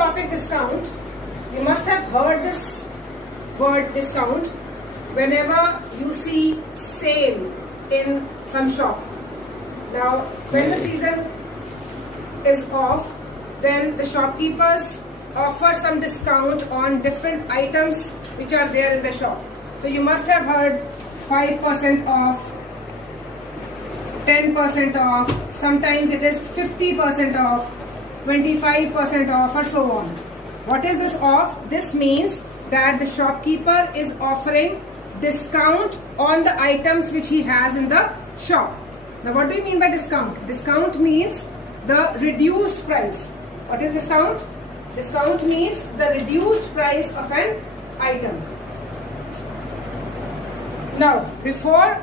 topic discount, you must have heard this word discount whenever you see sale in some shop. Now, when the season is off, then the shopkeepers offer some discount on different items which are there in the shop. So you must have heard 5% off, 10% off, sometimes it is 50% off, 25% off, or so on. What is this off? This means that the shopkeeper is offering discount on the items which he has in the shop. Now what do you mean by discount? Discount means the reduced price. What is discount? Discount means the reduced price of an item. Now, before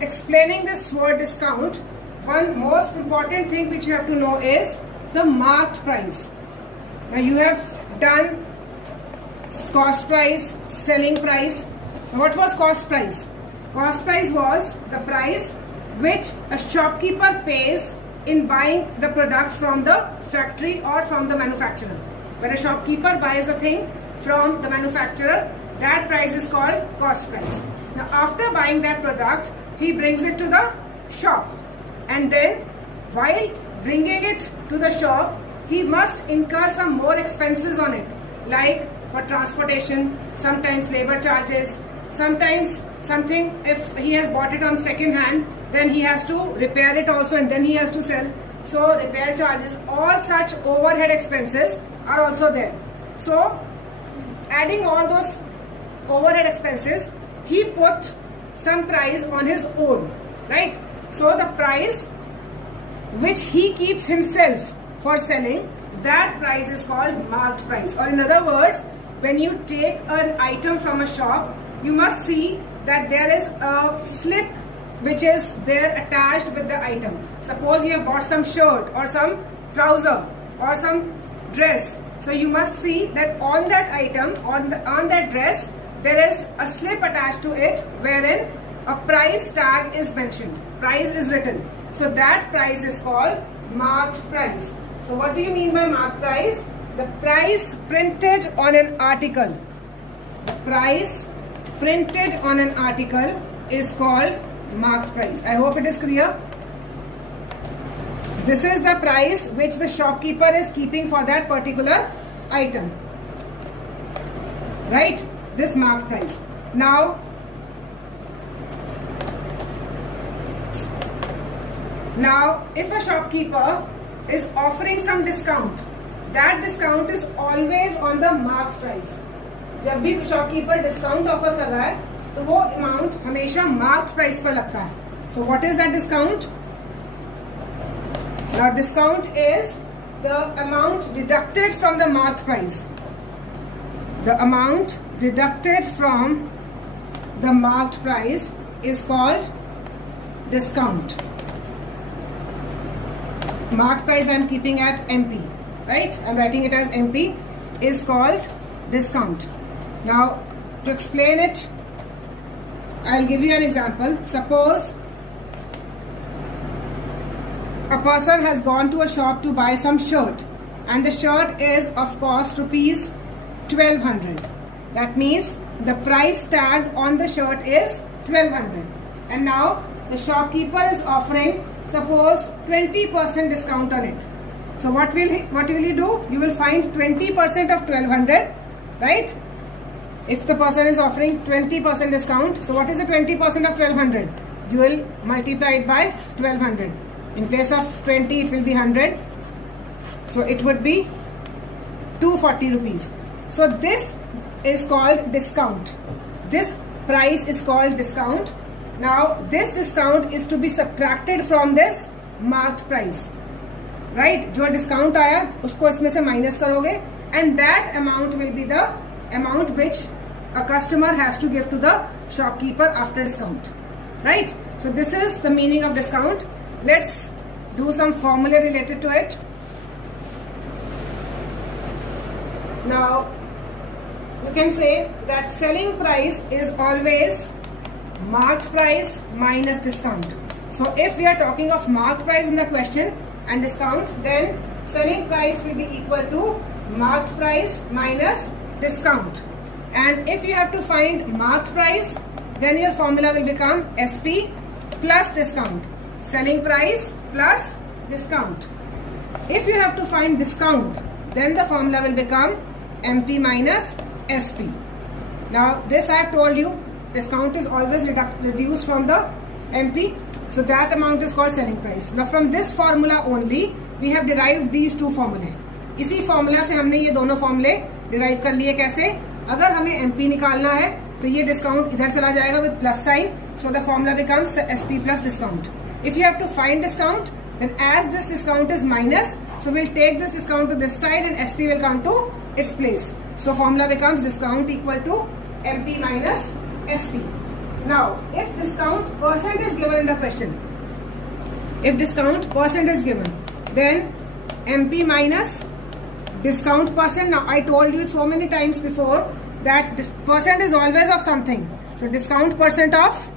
explaining this word discount, one most important thing which you have to know is the marked price. Now you have done cost price, selling price. Now, what was cost price? Cost price was the price which a shopkeeper pays in buying the product from the factory or from the manufacturer. When a shopkeeper buys a thing from the manufacturer, that price is called cost price. Now after buying that product, he brings it to the shop, and then while bringing it to the shop, he must incur some more expenses on it, like for transportation, sometimes labor charges, sometimes something, if he has bought it on second hand, then he has to repair it also, and then he has to sell. So repair charges, all such overhead expenses are also there. So adding all those overhead expenses, he put some price on his own, right? So the price which he keeps himself for selling, that price is called marked price. Or in other words, when you take an item from a shop, you must see that there is a slip which is there attached with the item. Suppose you have bought some shirt or some trouser or some dress. So you must see that on that item, on that dress, there is a slip attached to it wherein a price tag is mentioned. Price is written. So that price is called marked price. So what do you mean by marked price? The price printed on an article. The price printed on an article is called marked price. I hope it is clear. This is the price which the shopkeeper is keeping for that particular item, right? This marked price. Now if a shopkeeper is offering some discount, that discount is always on the marked price. जब भी shopkeeper discount offer कर रहा है, तो वो amount हमेशा marked price पर लगता है. So what is that discount? Now discount is the amount deducted from the marked price. The amount deducted from the marked price is called discount. Marked price I am keeping at MP, right? I am writing it as MP, is called discount. Now to explain it, I'll give you an example. Suppose a person has gone to a shop to buy some shirt, and the shirt is of cost rupees 1200. That means the price tag on the shirt is 1200, and now the shopkeeper is offering, suppose, 20% discount on it. So what will he do? You will find 20% of 1200, right? If the person is offering 20% discount, so what is the 20% of 1200? You will multiply it by 1200. In place of 20, it will be 100. So it would be 240 rupees. So this is called discount. This price is called discount. Now this discount is to be subtracted from this marked price, right? जो discount आया उसको इसमें से minus करोगे, and that amount will be the amount which a customer has to give to the shopkeeper after discount, right? So this is the meaning of discount. Let's do some formula related to it. Now you can say that selling price is always marked price minus discount. So if we are talking of marked price in the question and discount, then selling price will be equal to marked price minus discount. And if you have to find marked price, then your formula will become SP plus discount. Selling price plus discount. If you have to find discount, then the formula will become MP minus SP. Now this I have told you, discount is always reduced from the MP. So that amount is called selling price. Now from this formula only, we have derived these two formulae. इसी formula से हमने ये दोनों formulae derive कर लिए. कैसे? अगर हमें MP निकालना है तो ये discount इधर चला जाएगा with plus sign. So the formula becomes SP plus discount. If you have to find discount, then as this discount is minus, so we'll take this discount to this side and SP will come to its place. So formula becomes discount equal to MP minus SP. Now, if discount percent is given in the question, if discount percent is given, then MP minus discount percent. Now, I told you so many times before that this percent is always of something. So, discount percent of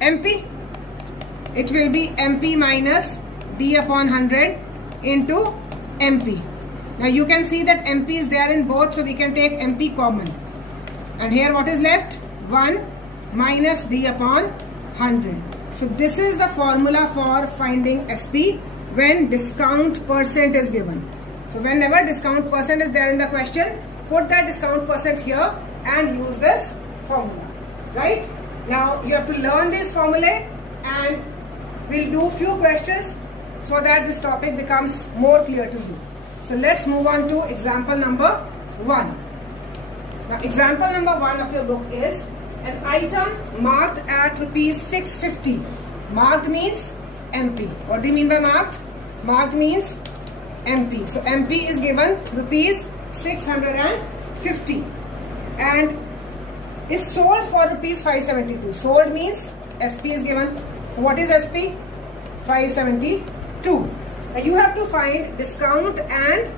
MP, it will be MP minus D upon 100 into MP. Now, you can see that MP is there in both, so we can take MP common. And here what is left? 1 minus D upon 100. So this is the formula for finding SP when discount percent is given. So whenever discount percent is there in the question, put that discount percent here and use this formula. Right? Now you have to learn this formula and we'll do few questions so that this topic becomes more clear to you. So let's move on to example number 1. Now example number 1 of your book is an item marked at rupees 650. Marked means MP. What do you mean by marked? Marked means MP. So MP is given rupees 650 and is sold for rupees 572. Sold means SP is given. So what is SP? 572. Now you have to find discount and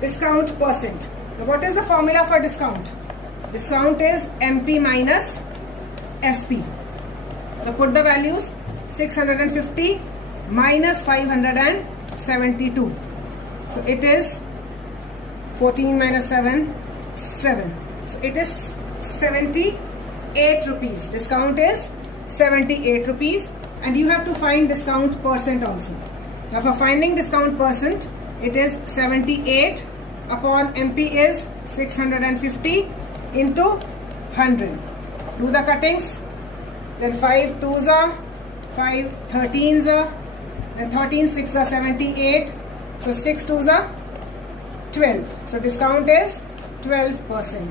discount percent. Now what is the formula for discount? Discount is MP minus SP. So put the values 650 minus 572. So it is 14 minus 7, 7. So it is 78 rupees. Discount is 78 rupees and you have to find discount percent also. Now for finding discount percent, it is 78 upon MP is 650 into 100. Do the cuttings. Then 5 2s are 5 13s are, then 13 6 are 78. So 6 2s are 12. So discount is 12%.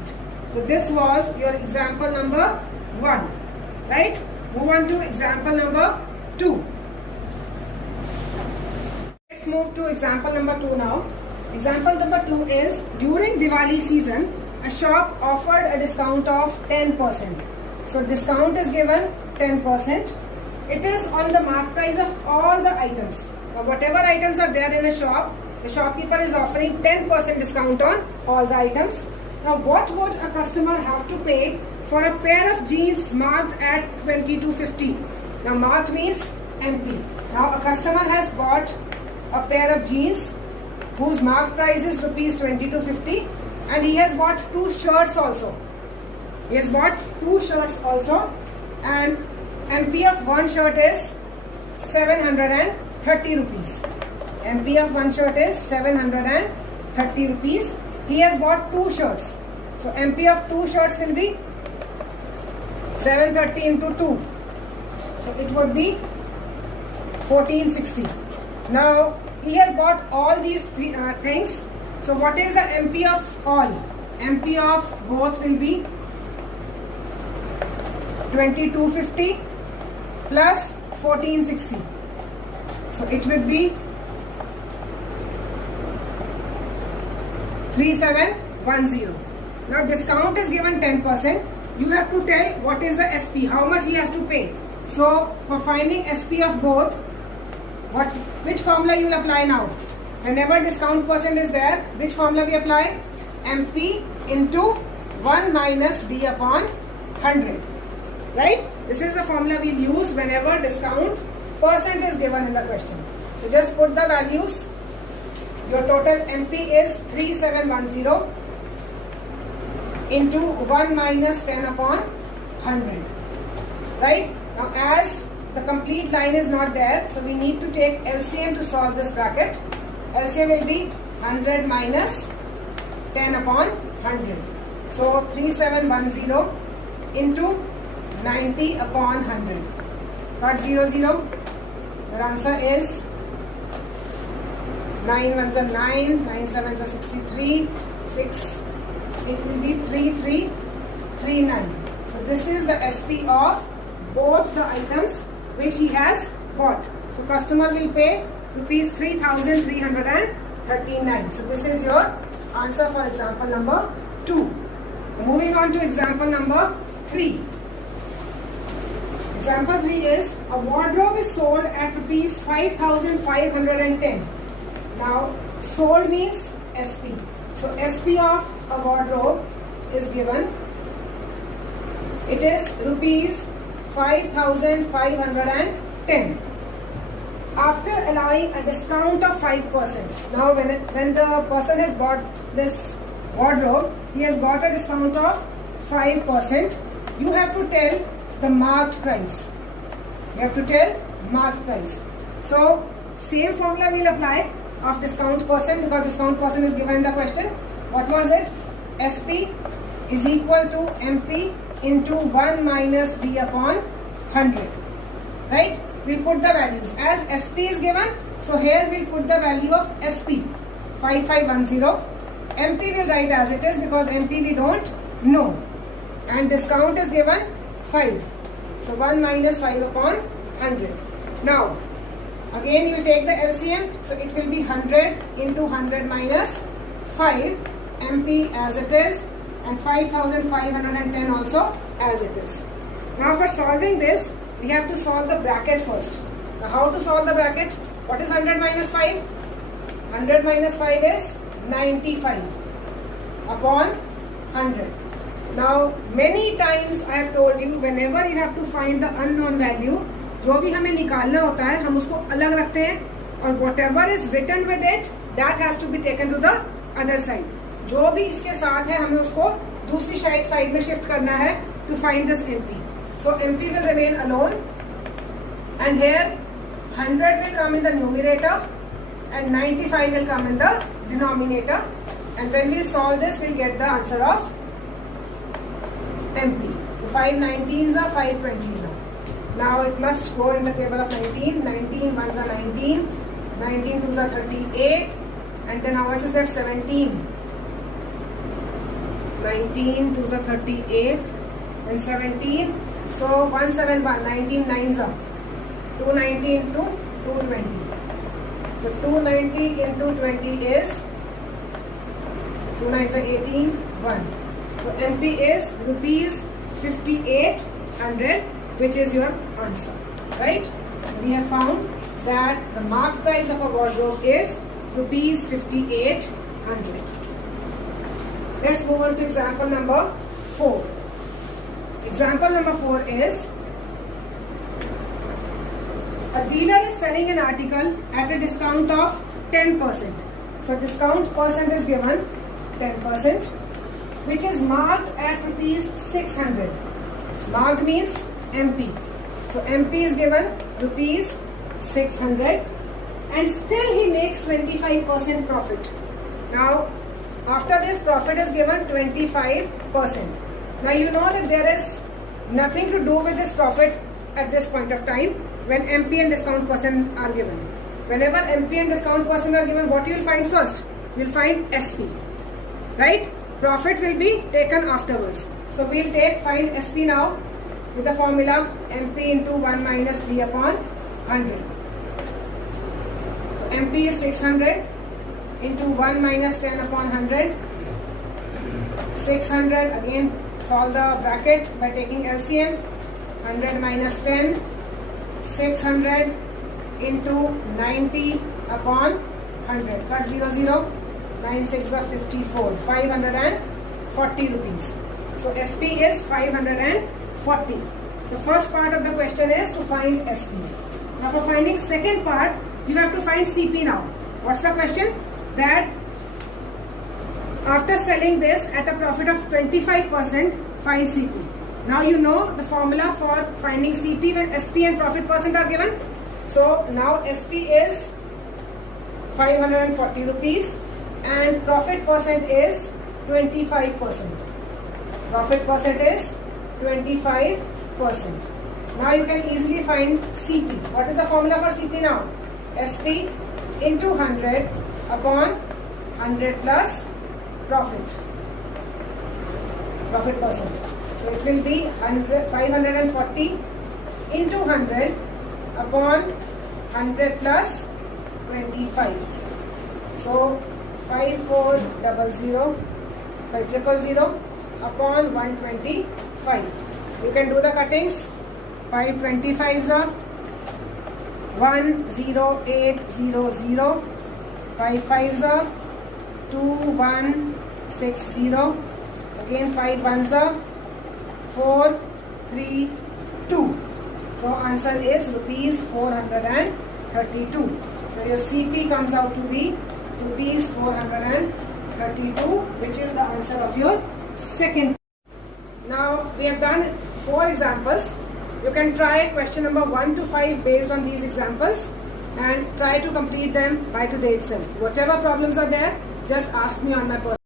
So this was your example number 1. Right? Move on to example number 2. Let's move to example number 2 now. Example number 2 is during Diwali season, a shop offered a discount of 10%. So discount is given 10%. It is on the mark price of all the items. Now whatever items are there in a shop, the shopkeeper is offering 10% discount on all the items. Now what would a customer have to pay for a pair of jeans marked at 2250? Now marked means MP. Now a customer has bought a pair of jeans whose mark price is rupees 2250 and he has bought 2 shirts also. He has bought 2 shirts also and MP of one shirt is 730 rupees. MP of one shirt is 730 rupees. He has bought 2 shirts. So MP of 2 shirts will be 730 into 2. So it would be 1460. Now he has bought all these things. So what is the MP of all? MP of both will be 2250 plus 1460. So it would be 3710. Now discount is given 10%. You have to tell what is the SP, how much he has to pay. So for finding SP of both, which formula you will apply now? Whenever discount percent is there, which formula we apply? MP into 1 minus D upon 100. Right? This is the formula we use whenever discount percent is given in the question. So just put the values Your total MP is 3710 into 1 minus 10 upon 100. Right? Now as the complete line is not there, so we need to take LCM to solve this bracket. LCM will be 100 minus 10 upon 100. So 3710 into 90 upon 100. Got 0, 0. Your answer is 9 ones are 9, 9 sevens are 63, 6. So it will be 3339. So this is the SP of both the items which he has bought. So customer will pay rupees 3,339. So this is your answer for example number 2. Moving on to example number 3. Example 3 is a wardrobe is sold at rupees 5,510. Now sold means SP. So SP of a wardrobe is given. It is rupees 5,510 after allowing a discount of 5%. Now when the person has bought this wardrobe, he has got a discount of 5%. You have to tell the marked price. You have to tell marked price. So same formula will apply of discount percent, because discount percent is given in the question. What was it? SP is equal to MP into 1 minus D upon 100. Right? We'll put the values. As SP is given, so here we'll put the value of SP 5510. MP will write as it is because MP we don't know. And discount is given 5. So 1 minus 5 upon 100. Now, again you will take the LCM. So it will be 100 into 100 minus 5. MP as it is. And 5,510 also as it is. Now for solving this, we have to solve the bracket first. Now how to solve the bracket? What is 100 minus 5? 100 minus 5 is 95 upon 100. Now many times I have told you, whenever you have to find the unknown value, जो भी हमें निकालना होता है हम उसको अलग रखते हैं, और whatever is written with it, that has to be taken to the other side. जो भी इसके साथ है हमें उसको दूसरी साइड में शिफ्ट करना है to find this MP. So MP will remain alone, and here 100 will come in the numerator and 95 will come in the denominator, and when we solve this we'll get the answer of MP. The 5 19s are 5 20s are. Now it must go in the table of 19. 19 ones are 19, 19 twos are 38, and then how much is left? 17. 19 twos are 38 and 17. So 171, 19 nines are 290 into 220. So 290 into 20 is 2 nines are 18, 1. So MP is rupees 5800, which is your answer. Right? We have found that the marked price of a wardrobe is rupees 5800. Let's move on to example number 4. Example number 4 is a dealer is selling an article at a discount of 10%. So discount percent is given 10%, which is marked at rupees 600. Marked means MP. So MP is given rupees 600, and still he makes 25% profit. Now after this, profit is given 25%. Now you know that there is nothing to do with this profit at this point of time when MP and discount percent are given. Whenever MP and discount percent are given, what you will find first? You will find SP. Right? Profit will be taken afterwards. So we will find SP now with the formula MP into 1 minus 3 upon 100. So MP is 600 into 1 minus 10 upon 100. 600, again solve the bracket by taking LCM. 100 minus 10, 600 into 90 upon 100. Cut 0, 0. 9 6 are 54. 540 rupees. So SP is 540. So first part of the question is to find SP. Now for finding second part, you have to find CP now. What's the question? that after selling this at a profit of 25%, find CP. Now you know the formula for finding CP when SP and profit percent are given. So now SP is 540 rupees and profit percent is 25%. Profit percent is 25%. Now you can easily find CP. What is the formula for CP now? SP into 100 upon 100 plus profit percent. So it will be 540 into 100 upon 100 plus 25. So 000 upon 125. You can do the cuttings. 525s are 10800. 5 5s are 2160. Again 5 1s are 432. So answer is rupees 432. So your CP comes out to be rupees 432, which is the answer of your second. Now we have done 4 examples. You can try question number 1 to 5 based on these examples and try to complete them by today itself. Whatever problems are there, just ask me on my personal.